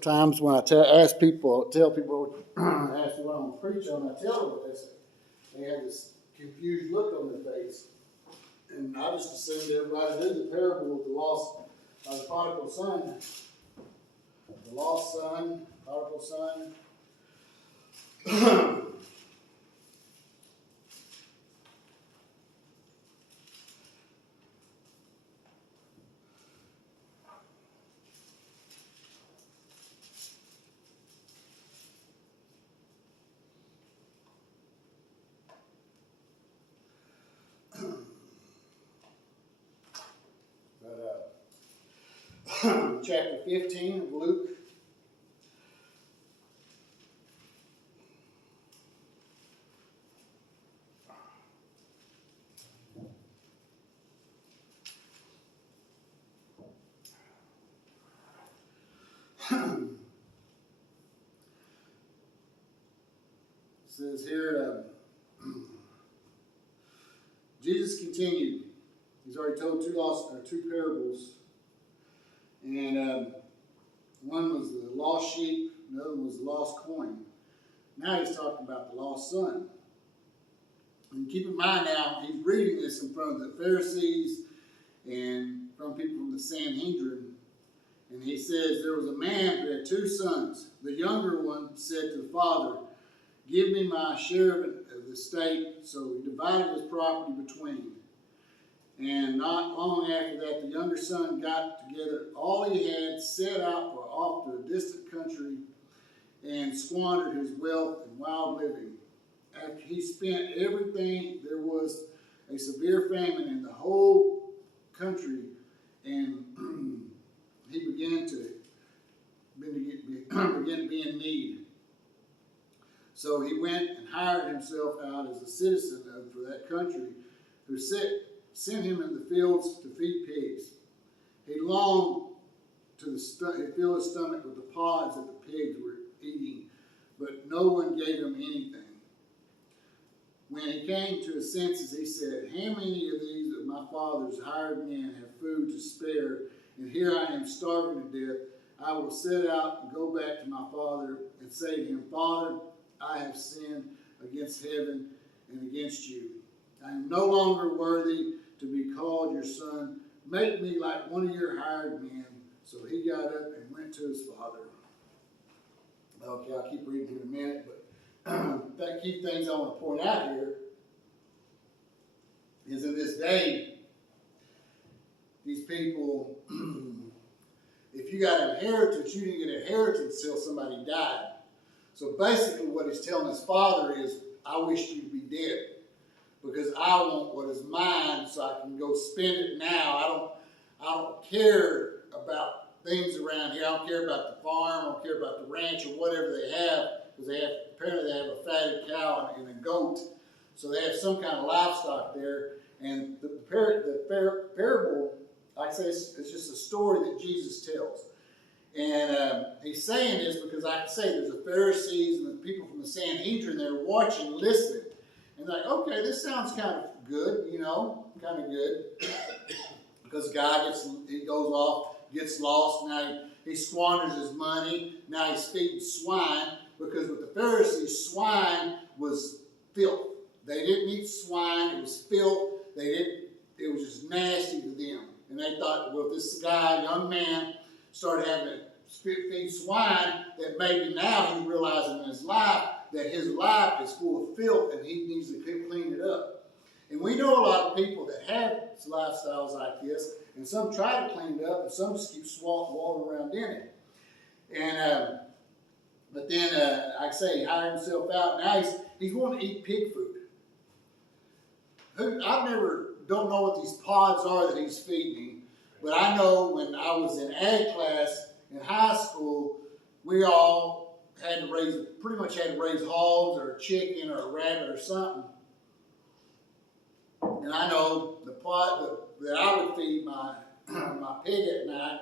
Times when I tell people, ask me what I'm going to preach on, I tell them what they say. They have this confused look on their face. And I just assumed everybody knew the parable of the lost, the prodigal son. The lost son, prodigal son. Chapter 15 of Luke. It says here, Jesus continued. He's already told two parables, and one was the lost sheep, the other one was the lost coin. Now he's talking about the lost son. And keep in mind now, he's reading this in front of the Pharisees and from people from the Sanhedrin. And he says, there was a man who had two sons. The younger one said to the father, give me my share of the estate. So he divided his property between. And not long after that, the younger son got together all he had, set out for off to a distant country, and squandered his wealth in wild living. After he spent everything, there was a severe famine in the whole country, and he began to be in need. So he went and hired himself out as a citizen for that country, who sent him in the fields to feed pigs. He longed to fill his stomach with the pods that the pigs were eating, but no one gave him anything. When he came to his senses, he said, how many of these of my father's hired men have food to spare, and here I am starving to death? I will set out and go back to my father and say to him, Father, I have sinned against heaven and against you. I am no longer worthy to be called your son. Make me like one of your hired men. So he got up and went to his father. Okay, I'll keep reading here in a minute, but that key things I want to point out here is in this day, these people, if you got an inheritance, you didn't get an inheritance until somebody died. So basically what he's telling his father is, I wish you'd be dead, because I want what is mine so I can go spend it now. I don't care about things around here. I don't care about the farm. I don't care about the ranch or whatever they have, because apparently they have a fatted cow and a goat. So they have some kind of livestock there. And the parable, like I say, it's just a story that Jesus tells. And he's saying this because, like I say, there's the Pharisees and the people from the Sanhedrin there watching, listening. And like, okay, this sounds kind of good, kind of good. Because guy he goes off, gets lost, now he squanders his money, now he's feeding swine, because with the Pharisees, swine was filth. They didn't eat swine, it was filth, it was just nasty to them. And they thought, well, if this guy, young man, started having to feed swine, that maybe now he's realizing in his life that his life is full of filth and he needs to clean it up. And we know a lot of people that have lifestyles like this, and some try to clean it up, and some just keep walking around in it. And but then, like I say, he hired himself out. Now he's wanting to eat pig food. Don't know what these pods are that he's feeding, but I know when I was in ag class in high school, we all pretty much had to raise hogs or a chicken or a rabbit or something. And I know the pot that I would feed my pig at night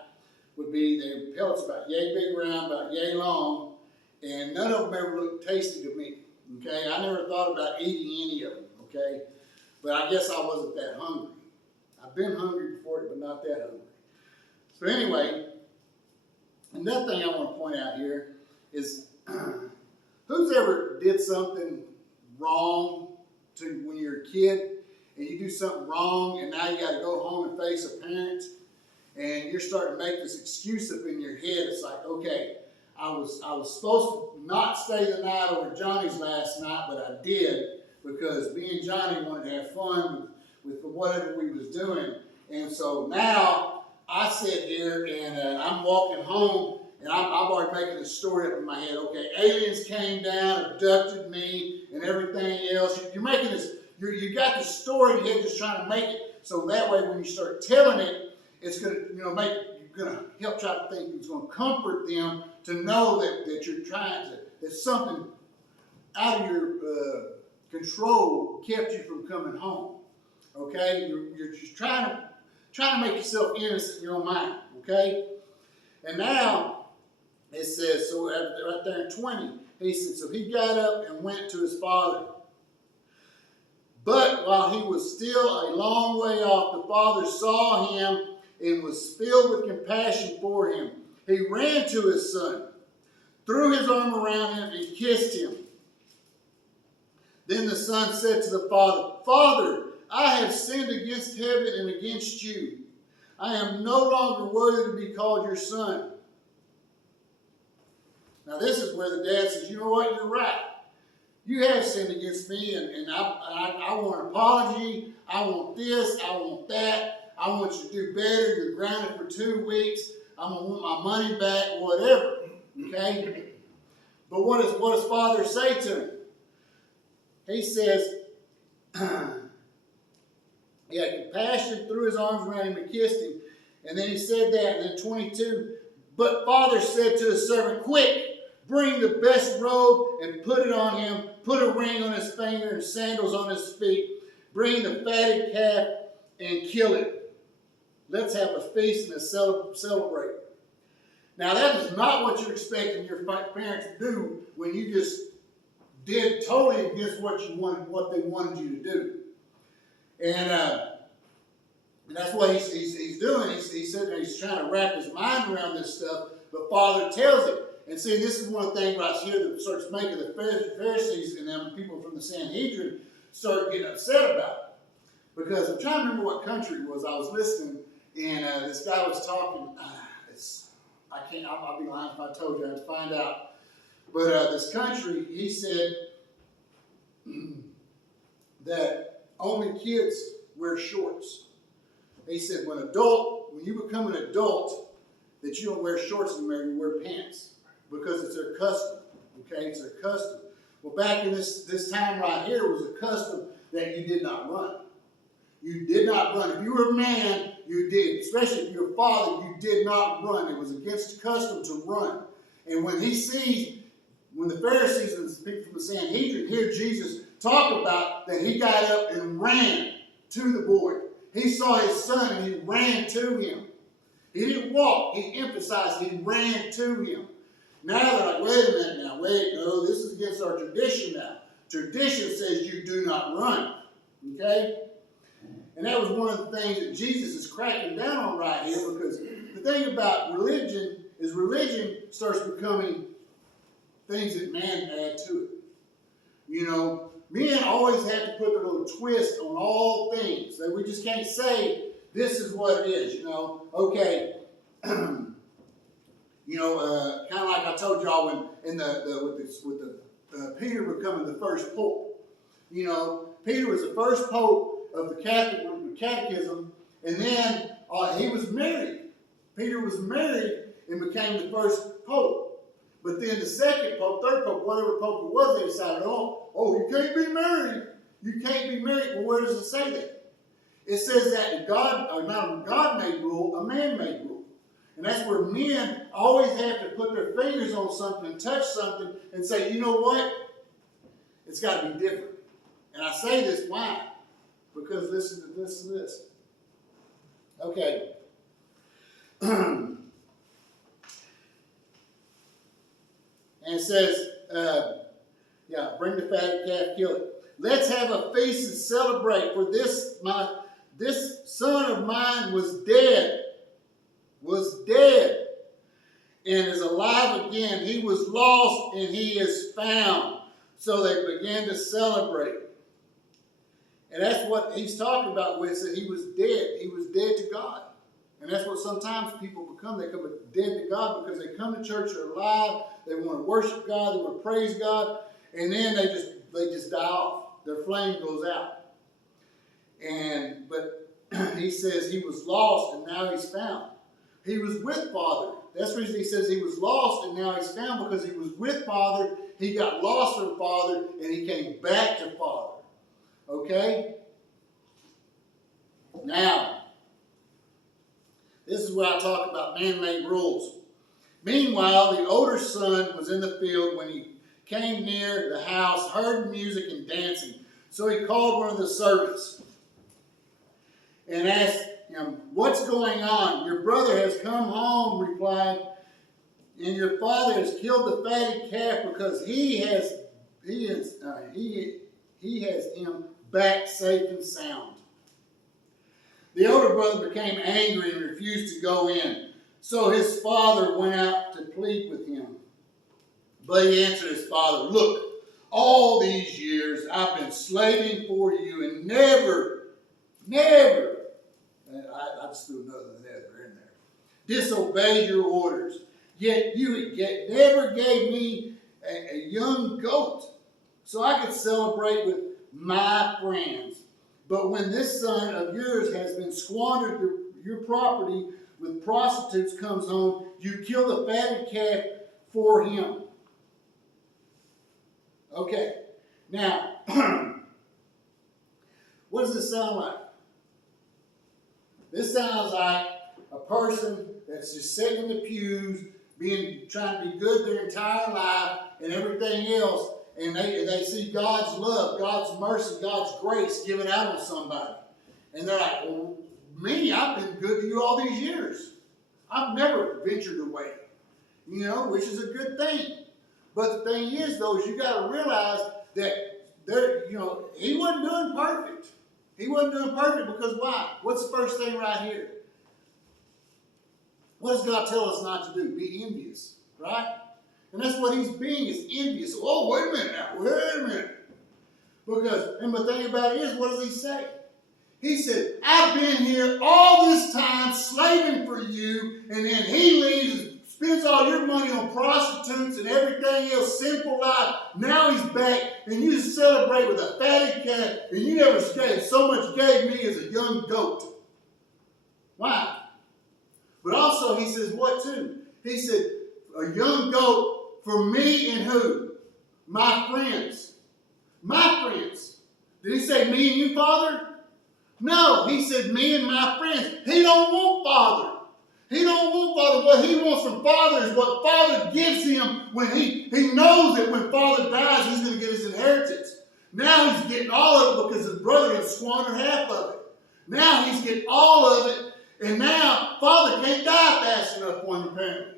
would be the pellets about yay big round, about yay long, and none of them ever looked tasty to me. Okay, I never thought about eating any of them. Okay, but I guess I wasn't that hungry. I've been hungry before, but not that hungry. So anyway, another thing I want to point out here is who's ever did something wrong to when you're a kid and you do something wrong and now you got to go home and face a parent and you're starting to make this excuse up in your head. It's like, okay, I was supposed to not stay the night over Johnny's last night, but I did because me and Johnny wanted to have fun with whatever we was doing. And so now I sit here and I'm walking home and I'm already making this story up in my head. Okay, aliens came down, abducted me, and everything else. You're making this. You got the story in your head, just trying to make it so that way when you start telling it, it's gonna you're gonna help try to think. It's gonna comfort them to know that you're trying to that something out of your control kept you from coming home. Okay, you're just trying to make yourself innocent in your own mind. Okay, and now. It says, so right there in 20, he said, so he got up and went to his father. But while he was still a long way off, the father saw him and was filled with compassion for him. He ran to his son, threw his arm around him, and kissed him. Then the son said to the father, Father, I have sinned against heaven and against you. I am no longer worthy to be called your son. Now this is where the dad says, you know what, you're right. You have sinned against me, and I want an apology. I want this, I want that. I want you to do better. You're grounded for 2 weeks. I'm going to want my money back, whatever. Okay? But what does father say to him? He says, he had compassion, threw his arms around him and kissed him. And then he said that, and then 22, but father said to his servant, quick, bring the best robe and put it on him. Put a ring on his finger and sandals on his feet. Bring the fatted calf and kill it. Let's have a feast and celebrate. Now that is not what you're expecting your parents to do when you just did totally against what they wanted you to do. And that's what he's doing. He's sitting there, he's trying to wrap his mind around this stuff, but Father tells him. And see, this is one of the things right here that starts making the Pharisees and them people from the Sanhedrin start getting upset about it. Because I'm trying to remember what country it was. I was listening, and this guy was talking. I'll be lying if I told you. I have to find out. But this country, he said that only kids wear shorts. He said when you become an adult, that you don't wear shorts anymore, you wear pants. Because it's their custom. Okay, it's their custom. Well, back in this time right here, it was a custom that you did not run. You did not run. If you were a man, you did. Especially if you're a father, you did not run. It was against custom to run. And when the Pharisees and the people from the Sanhedrin hear Jesus talk about that, he got up and ran to the boy. He saw his son and he ran to him. He didn't walk. He emphasized he ran to him. Now they're like, wait a minute now, no, this is against our tradition now. Tradition says you do not run, okay? And that was one of the things that Jesus is cracking down on right here, because the thing about religion is religion starts becoming things that man add to it. You know, men always have to put their little twist on all things. That we just can't say this is what it is, you know. Okay. Kind of like I told y'all when with Peter becoming the first pope. You know, Peter was the first pope of the Catholic Catechism, and then he was married. Peter was married and became the first pope. But then the second pope, third pope, whatever pope it was, they decided, you can't be married. You can't be married. Well, where does it say that? It says that not a God-made rule, a man-made rule. And that's where men always have to put their fingers on something and touch something and say, you know what? It's got to be different. And I say this, why? Because listen to this. Okay. And it says, bring the fatted calf, kill it. Let's have a feast and celebrate, for this son of mine was dead, and is alive again. He was lost and he is found. So they began to celebrate. And that's what he's talking about with that he was dead. He was dead to God. And that's what sometimes people become. They come dead to God because they come to church, they're alive, they want to worship God, they want to praise God, and then they just die off. Their flame goes out. But he says he was lost and now he's found. He was with Father. That's the reason he says he was lost and now he's found, because he was with Father, he got lost from Father, and he came back to Father. Okay? Now, this is where I talk about man-made rules. Meanwhile, the older son was in the field when he came near the house, heard music and dancing. So he called one of the servants and asked him, "What's going on?" "Your brother has come home," replied, "and your father has killed the fatted calf because he has him back safe and sound." The older brother became angry and refused to go in. So his father went out to plead with him. But he answered his father, "Look, all these years I've been slaving for you and never, I just threw another never in there, disobeyed your orders. Yet you never gave me a young goat so I could celebrate with my friends. But when this son of yours has been squandered your property with prostitutes comes home, you kill the fatted calf for him." Okay, now, what does this sound like? This sounds like a person that's just sitting in the pews, trying to be good their entire life and everything else, and they see God's love, God's mercy, God's grace given out on somebody. And they're like, "Well, me, I've been good to you all these years. I've never ventured away." Which is a good thing. But the thing is, though, is you got to realize that he wasn't doing perfect. He wasn't doing perfect because why? What's the first thing right here? What does God tell us not to do? Be envious, right? And that's what he's being, is envious. Oh, wait a minute now. Wait a minute. And the thing about it is, what does he say? He said, "I've been here all this time slaving for you," and then he leaves and spends all your money on prostitutes and everything else, sinful life. Now he's back, and you celebrate with a fatted calf, and you never so much gave me as a young goat. Why? But also he says what too? He said, a young goat for me and who? My friends. My friends. Did he say me and you, Father? No, he said me and my friends. He don't want Father. He don't want Father. What he wants from Father is what Father gives him when he knows that when Father dies, he's going to get his inheritance. Now he's getting all of it because his brother has squandered half of it. Now he's getting all of it, and now Father can't die fast enough for him, apparently.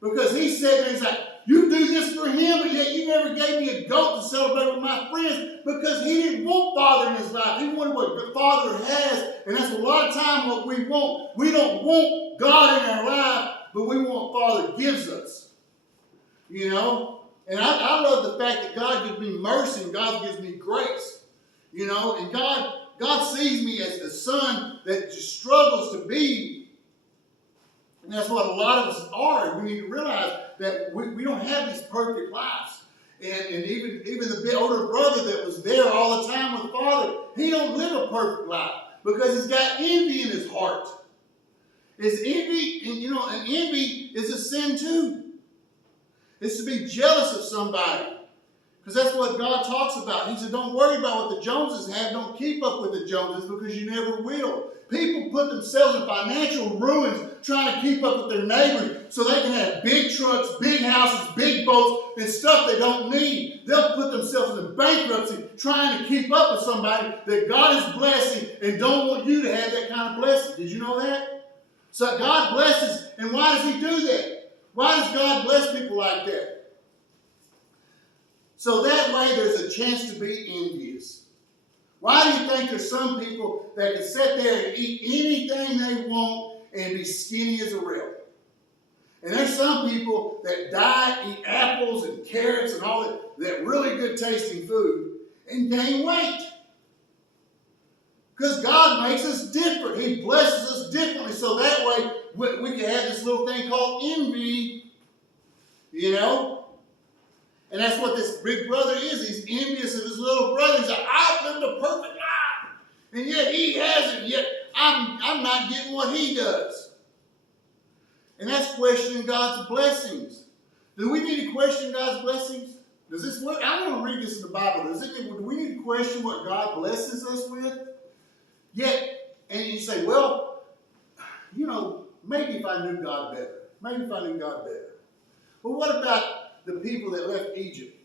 Because he said, he's like, "You do this for him, but yet you never gave me a goat to celebrate with my friends," because he didn't want Father in his life. He wanted what the Father has, and that's a lot of time what we want. We don't want God in our life, but we want what Father gives us. And I love the fact that God gives me mercy and God gives me grace. And God sees me as the son that just struggles to be. And that's what a lot of us are. We need to realize that we don't have these perfect lives. And even the older brother that was there all the time with Father, he don't live a perfect life because he's got envy in his heart. It's envy, and envy is a sin too. It's to be jealous of somebody. Because that's what God talks about. He said, don't worry about what the Joneses have. Don't keep up with the Joneses because you never will. People put themselves in financial ruins trying to keep up with their neighbors so they can have big trucks, big houses, big boats, and stuff they don't need. They'll put themselves in bankruptcy trying to keep up with somebody that God is blessing and don't want you to have that kind of blessing. Did you know that? So God blesses, and why does he do that? Why does God bless people like that? So that way there's a chance to be envious. Why do you think there's some people that can sit there and eat anything they want and be skinny as a rail? And there's some people that diet, eat apples and carrots and all that really good tasting food and gain weight. Because God makes us different. He blesses us differently. So that way we can have this little thing called envy, you know. And that's what this big brother is. He's envious of his little brother. He's like, I've lived a perfect life. And yet he hasn't. Yet I'm not getting what he does. And that's questioning God's blessings. Do we need to question God's blessings? Does this work? I want to read this in the Bible. Do we need to question what God blesses us with? Yet, and you say, well, you know, maybe if I knew God better. Maybe if I knew God better. But what about the people that left Egypt?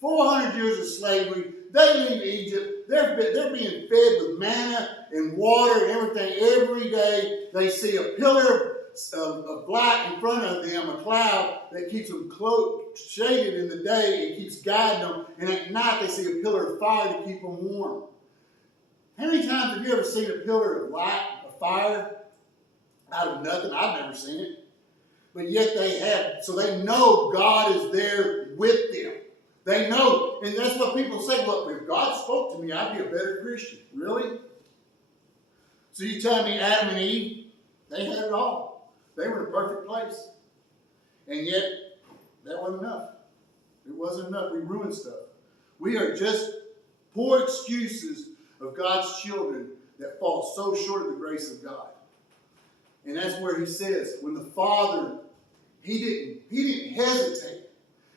400 years of slavery. They leave Egypt. They're being fed with manna and water and everything every day. They see a pillar of light in front of them, a cloud that keeps them shaded in the day and keeps guiding them. And at night they see a pillar of fire to keep them warm. How many times have you ever seen a pillar of light, a fire, out of nothing? I've never seen it. But yet they have. So they know God is there with them. They know. And that's what people say. Look, if God spoke to me, I'd be a better Christian. Really? So you tell me Adam and Eve, they had it all. They were in a perfect place. And yet, that wasn't enough. It wasn't enough. We ruined stuff. We are just poor excuses of God's children that fall so short of the grace of God. And that's where he says, when the Father, he didn't hesitate.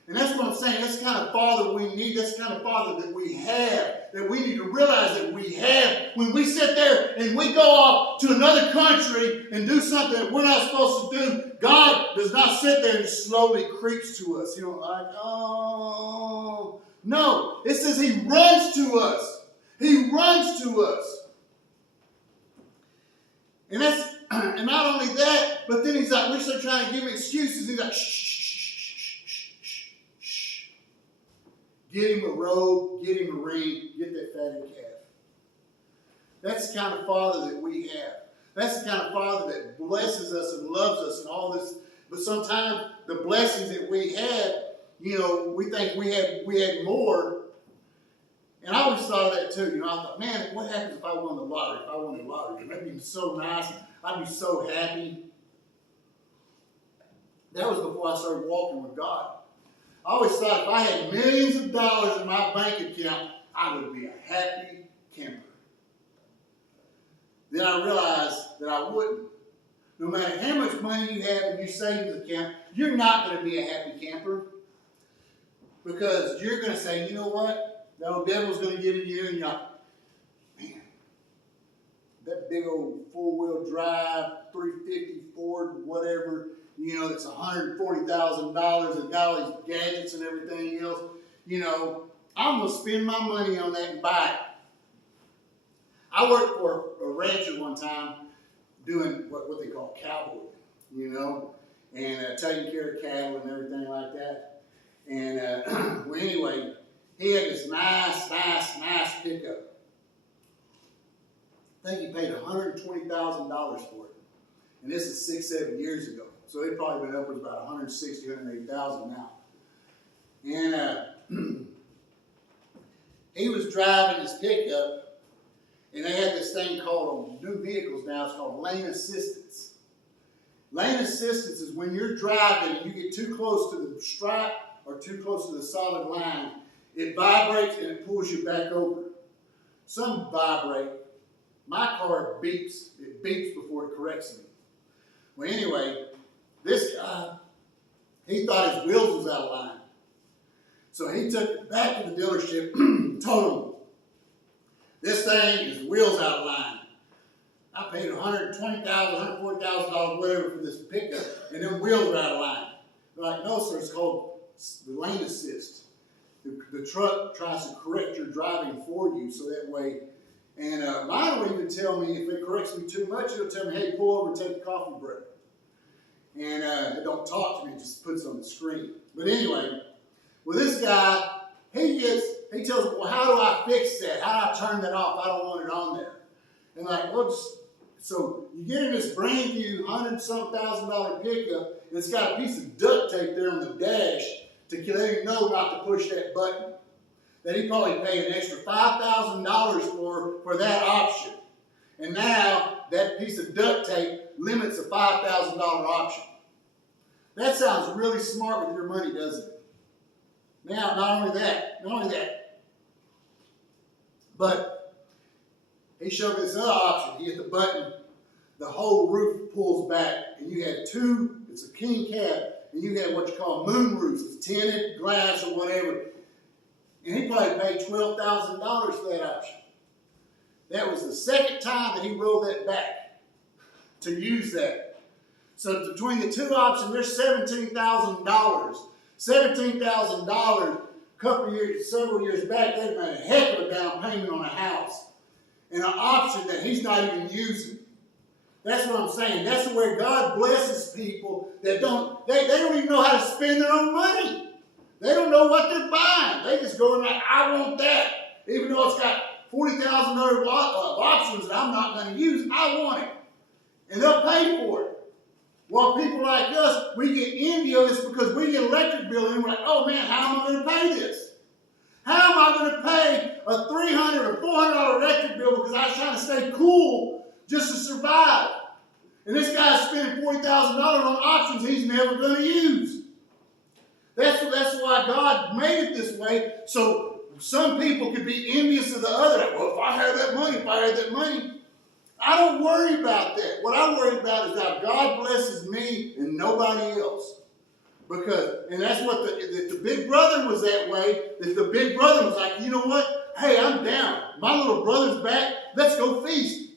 And that's what I'm saying. That's the kind of Father we need. That's the kind of Father that we have. That we need to realize that we have. When we sit there and we go off to another country and do something that we're not supposed to do, God does not sit there and slowly creeps to us. You know, like, oh. No. It says he runs to us. He runs to us. And that's, and not only that, but then he's like, we're still trying to give him excuses. He's like, shh. Get him a robe, get him a ring, get that fatted calf. That's the kind of Father that we have. That's the kind of Father that blesses us and loves us and all this. But sometimes the blessings that we have, you know, we think we had more. And I always thought of that too. You know, I thought, man, what happens if I won the lottery? If I won the lottery, that'd be so nice. I'd be so happy. That was before I started walking with God. I always thought if I had millions of dollars in my bank account, I would be a happy camper. Then I realized that I wouldn't. No matter how much money you have in your savings account, you're not going to be a happy camper. Because you're going to say, you know what? The old devil's going to get in you and you're like, man, that big old four-wheel drive, 350 Ford, whatever, you know, it's $140,000 and got all these gadgets and everything else. You know, I'm going to spend my money on that and buy it. I worked for a rancher one time doing what they call cowboy, you know, and taking care of cattle and everything like that. And well, anyway, he had this nice pickup. I think he paid $120,000 for it. And this is 6-7 years ago. So they've probably been upwards about $160,000, $180,000 now. And he was driving his pickup, and they had this thing called, on new vehicles now, it's called lane assistance. Lane assistance is when you're driving and you get too close to the stripe or too close to the solid line, it vibrates and it pulls you back over. Some vibrate. My car beeps. It beeps before it corrects me. Well, anyway, this guy, he thought his wheels was out of line. So he took it back to the dealership, told him, this thing is wheels out of line. I paid $120,000, $140,000, whatever for this pickup, and them wheels are out of line. They're like, no, sir, it's called the lane assist. The truck tries to correct your driving for you, so that way. And mine will even tell me, if it corrects me too much, it'll tell me, hey, pull over and take a coffee break. And it don't talk to me, it just puts it on the screen. But anyway, well, this guy, he tells me, well, how do I fix that? How do I turn that off? I don't want it on there. And like, well, so you get in this brand new $100-some thousand pickup, it's got a piece of duct tape there on the dash to let him know not to push that button. That he probably paid an extra $5,000 for that option. And now that piece of duct tape limits a $5,000 option. That sounds really smart with your money, doesn't it? Now, not only that, but he showed me this other option. You hit the button, the whole roof pulls back, and you had it's a king cab, and you had what you call moon roofs. It's tinted glass or whatever. And he probably paid $12,000 for that option. That was the second time that he rolled that back to use that. So between the two options, there's $17,000. $17,000 several years back, they'd made a heck of a down payment on a house. And an option that he's not even using. That's what I'm saying. That's the way God blesses people that don't even know how to spend their own money. They don't know what they're buying. They just go in like, I want that. Even though it's got 40,000 other options that I'm not going to use, I want it. And they'll pay for it. While people like us, we get envious because we get an electric bill and we're like, oh man, how am I going to pay this? How am I going to pay a $300 or $400 electric bill because I was trying to stay cool just to survive? And this guy's spending $40,000 on options he's never going to use. That's why God made it this way, so some people could be envious of the other. Well, if I had that money, I don't worry about that. What I worry about is how God blesses me and nobody else. And that's what the big brother was that way. That the big brother was like, you know what? Hey, I'm down. My little brother's back. Let's go feast.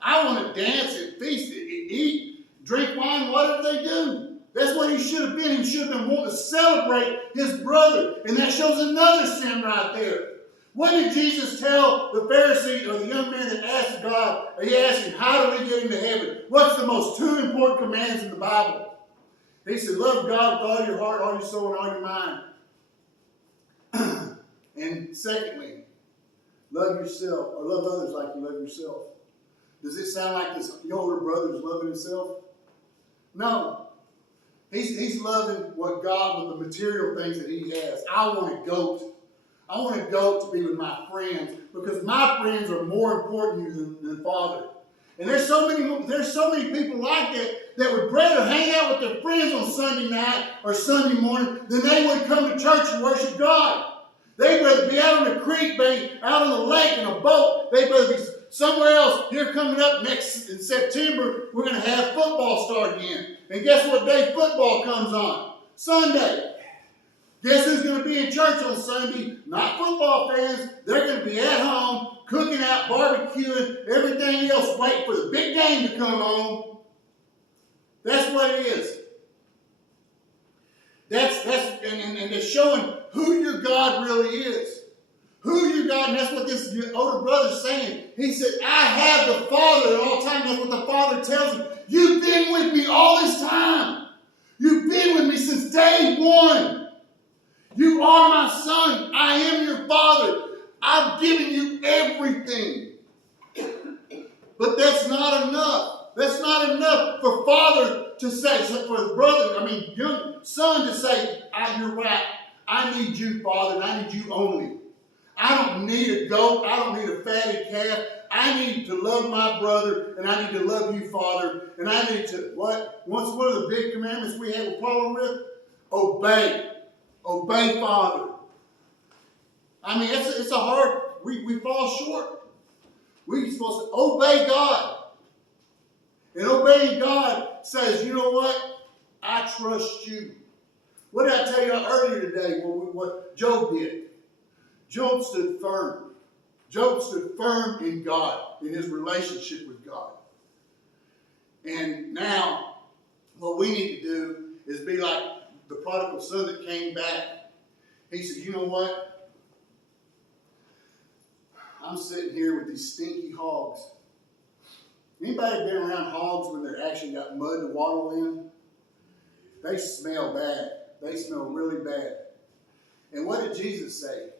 I want to dance and feast, eat, drink wine, whatever they do. That's what he should have been. He should have been wanting to celebrate his brother. And that shows another sin right there. What did Jesus tell the Pharisee or the young man that asked God? He asked him, how do we get into heaven? What's the most two important commands in the Bible? He said, love God with all your heart, all your soul, and all your mind. And secondly, love yourself, or love others like you love yourself. Does it sound like this older brother is loving himself? No. He's loving what God, with the material things that he has. I want a goat. I want a goat to be with my friends because my friends are more important to you than Father. And there's so many people like that would rather hang out with their friends on Sunday night or Sunday morning than they would come to church and worship God. They'd rather be out on the creek bank, out on the lake in a boat. They'd rather be somewhere else. Here coming up next in September, we're going to have football start again. And guess what day football comes on? Sunday. Guess who's going to be in church on Sunday? Not football fans. They're going to be at home, cooking out, barbecuing, everything else, waiting for the big game to come on. That's what it is. And it's showing who your God really is. Who your God, and that's what this older brother's saying. He said, I have the Father at all times. That's what the Father tells him. You've been with me all this time. You've been with me since day one. You are my son. I am your father. I've given you everything. But that's not enough. That's not enough for father to say, for the brother, young son to say, you're right. I need you, Father, and I need you only. I don't need a goat. I don't need a fatted calf. I need to love my brother, and I need to love you, Father. And I need to, what? What's one of the big commandments we have a problem with? Obey. Obey, Father. It's a hard, we fall short. We're supposed to obey God. And obeying God says, you know what? I trust you. What did I tell you earlier today? What Job did? Job stood firm. Job stood firm in God, in his relationship with God. And now, what we need to do is be like the prodigal son that came back. He said, you know what? I'm sitting here with these stinky hogs. Anybody been around hogs when they're actually got mud to waddle in? They smell bad. They smell really bad. And what did Jesus say?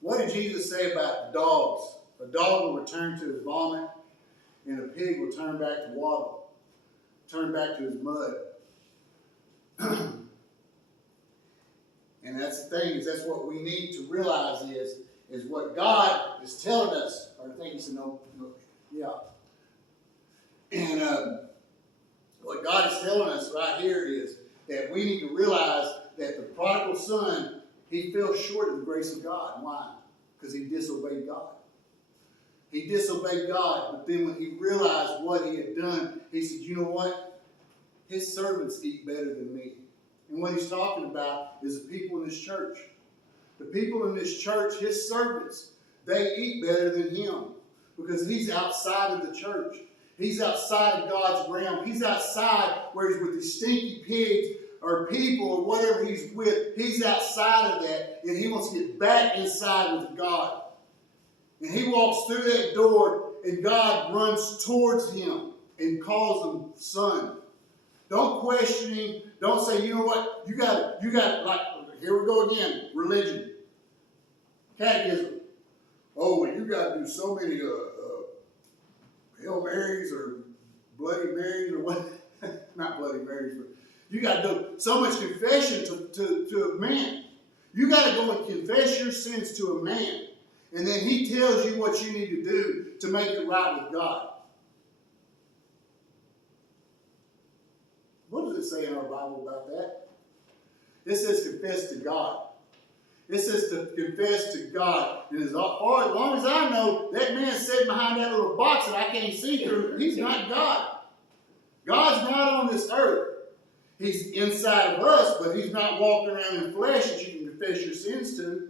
What did Jesus say about dogs? A dog will return to his vomit, and a pig will turn back to waddle, turn back to his mud. And that's the thing, is that's what we need to realize is what God is telling us. Or I think he said no, yeah. And what God is telling us right here is that we need to realize that the prodigal son, he fell short of the grace of God. Why? Because he disobeyed God. He disobeyed God, but then when he realized what he had done, he said, you know what? His servants eat better than me. And what he's talking about is the people in this church. The people in this church, his servants, they eat better than him because he's outside of the church. He's outside of God's realm. He's outside where he's with these stinky pigs or people or whatever he's with. He's outside of that, and he wants to get back inside with God. And he walks through that door, and God runs towards him and calls him son. Don't question him. Don't say, you know what, you got, like, here we go again, religion. Catechism. Oh, well, you got to do so many Hail Marys or Bloody Marys or what? Not Bloody Marys, but you got to do so much confession to a man. You got to go and confess your sins to a man. And then he tells you what you need to do to make it right with God. What does it say in our Bible about that? It says confess to God. It says to confess to God. And as long as I know, that man sitting behind that little box that I can't see through, he's not God. God's not on this earth. He's inside of us, but he's not walking around in flesh that you can confess your sins to.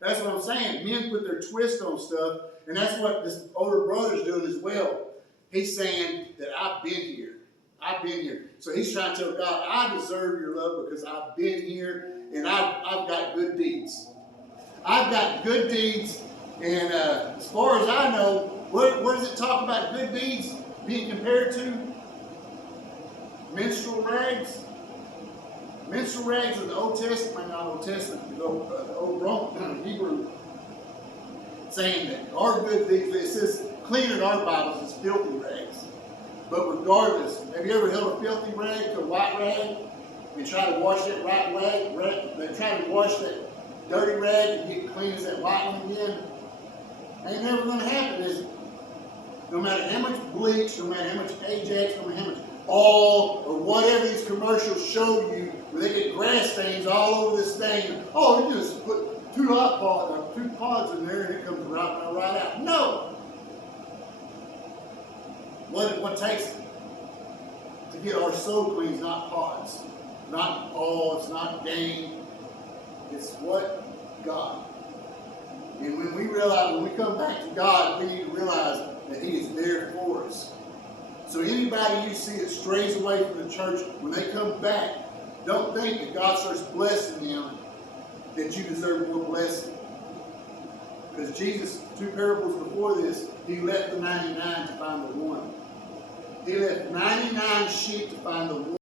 That's what I'm saying. Men put their twist on stuff, and that's what this older brother's doing as well. He's saying that I've been here. I've been here. So he's trying to tell God, I deserve your love because I've been here and I've got good deeds. I've got good deeds, and as far as I know, what does it talk about good deeds being compared to? Menstrual rags? Menstrual rags in the Old Testament, not Old Testament, the old Roman, Hebrew, saying that our good deeds, it says clean in our Bibles is filthy rags. But regardless, have you ever held a filthy rag to a white rag and try to wash that right rag? They try to wash that dirty rag and get clean as that white one again. Ain't never going to happen, is it? No matter how much bleach, no matter how much Ajax, no matter how much oil or whatever these commercials show you, where they get grass stains all over this thing. Oh, you just put two pods in there and it comes right out. No. What takes to get our soul clean is not pods, not oil, it's not gain. It's what? God. And when we realize, when we come back to God, we need to realize that he is there for us. So anybody you see that strays away from the church, when they come back, don't think that God starts blessing them that you deserve more blessing. Because Jesus, 2 parables before this, he left the 99 to find the one. He left 99 sheep to find the one.